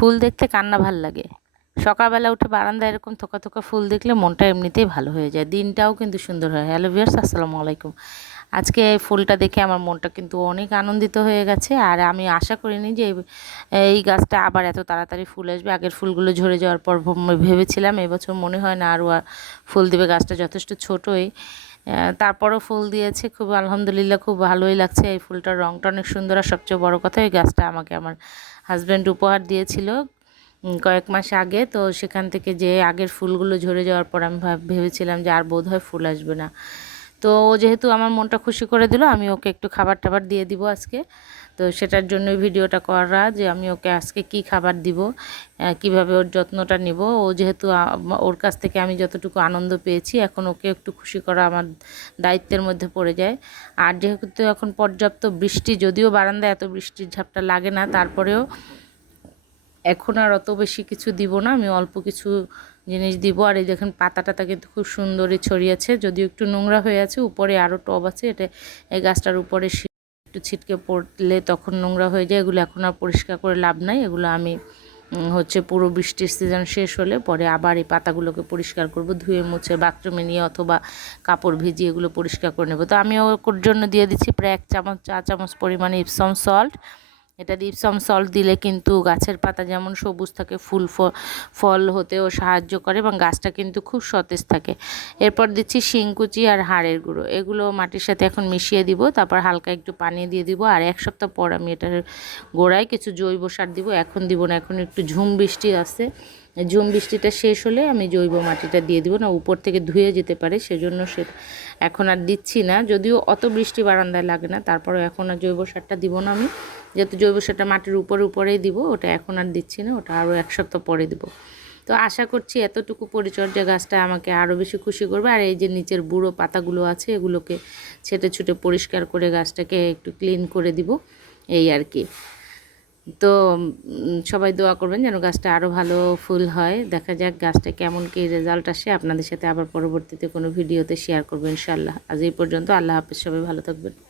ফুল দেখতে কান্না ভালো লাগে। সকালবেলা উঠে বারান্দায় এরকম থোকা থোকা ফুল দেখলে মনটা এমনিতেই ভালো হয়ে যায়। দিনটাও কিন্তু সুন্দর হয়। হ্যালো ভিয়ার্স আসসালামু আলাইকুম। আজকে এই ফুলটা দেখে আমার মনটা কিন্তু অনেক আনন্দিত হয়ে গেছে। আর আমি আশা করিনি যে এই- গাছটা আবার এত তাড়াতাড়ি ফুল আসবে। আগের ফুলগুলো ঝরে যাওয়ার পর ভেবেছিলাম, এবছর মনে হয় না আরও আর ফুল দেবে। গাছটা যথেষ্ট ছোটোই। তারপরও ফুল দিয়েছে। খুব আলহামদুলিল্লাহ খুব ভালোই লাগছে। এই ফুলটার রঙটা অনেক সুন্দর আর সবচেয়ে বড় কথা, এই গাছটা আমাকে আমার হাজব্যান্ড উপহার দিয়েছিল কয়েক মাস আগে। তো সেখান থেকে যে আগের ফুলগুলো ঝরে যাওয়ার পর আমি ভাব- ভেবেছিলাম যে আর বোধ হয় ফুল আসবে না। তো ও যেহেতু আমার মনটা খুশি করে দিল, আমি ওকে একটু খাবার টাবার দিয়ে দিব আজকে। তো সেটার জন্য ভিডিওটা করা যে আমি ওকে আজকে কি খাবার দিব কীভাবে ওর যত্নটা নিব। ও যেহেতু ওর কাছ থেকে আমি যতটুকু আনন্দ পেয়েছি, এখন ওকে একটু খুশি করা আমার দায়িত্বের মধ্যে পড়ে যায়। আর যেহেতু এখন পর্যাপ্ত বৃষ্টি, যদিও বারান্দায় এত বৃষ্টির ঝাপটা লাগে না, তারপরেও এখন আর অত বেশি কিছু দিব না, আমি অল্প কিছু জিনিস দিব। আর এই দেখেন পাতা টাতা কিন্তু খুব সুন্দরই ছড়িয়েছে, যদিও একটু নোংরা হয়ে আছে, উপরে আরও টব আছে, এটা এই গাছটার উপরে একটু ছিটকে পড়লে তখন নোংরা হয়ে যায়, এগুলো এখন আর পরিষ্কার করে লাভ নাই, এগুলো আমি হচ্ছে পুরো বৃষ্টির সিজন শেষ হলে পরে আবার এই পাতাগুলোকে পরিষ্কার করব, ধুয়ে মুছে বাথরুমে নিয়ে অথবা কাপড় ভিজিয়ে এগুলো পরিষ্কার করে নেব। তো আমি ওর জন্য দিয়ে দিচ্ছি প্রায় এক চামচ, চা চামচ পরিমাণে ইপসম সল্ট এটা ইপসম সল্ট দিলে কিন্তু গাছের পাতা যেমন সবুজ থাকে, ফুল ফল ফল হতেও সাহায্য করে এবং গাছটা কিন্তু খুব সতেজ থাকে। এরপর দিচ্ছি শিংকুচি আর হাড়ের গুঁড়ো। এগুলো মাটির সাথে এখন মিশিয়ে দিব, তারপর হালকা একটু পানি দিয়ে দিব আর এক সপ্তাহ পর আমি এটার গোড়ায় কিছু জৈব সার দিব। এখন দিব না, এখন একটু ঝুম বৃষ্টি আছে। ঝুম বৃষ্টিটা শেষ হলে আমি জৈব মাটিটা দিয়ে দিব, না উপর থেকে ধুয়ে যেতে পারে, সেজন্য সে এখন আর দিচ্ছি না। যদিও অত বৃষ্টি বারান্দায় লাগে না, তারপরেও এখন আর জৈব সারটা দিব না আমি। যেহেতু জৈব সারটা মাটির উপরে উপরেই দিব, ওটা এখন আর দিচ্ছি না, ওটা আরও এক সপ্তাহ পরে দিব। তো আশা করছি এতটুকু পরিচর্যা গাছটা আমাকে আরও বেশি খুশি করবে। আর এই যে নিচের বুড়ো পাতাগুলো আছে, এগুলোকে ছেটে ছুটে পরিষ্কার করে গাছটাকে একটু ক্লিন করে দিব, এই আর কি। তো সবাই দোয়া করবেন যেন গাছটা আরও ভালো ফুল হয়। দেখা যাক গাছটা কেমন কী রেজাল্ট আসে। আপনাদের সাথে আবার পরবর্তীতে কোনো ভিডিওতে শেয়ার করব ইনশাআল্লাহ। আজ এই পর্যন্ত, আল্লাহ হাফিজ। সবাই ভালো থাকবেন।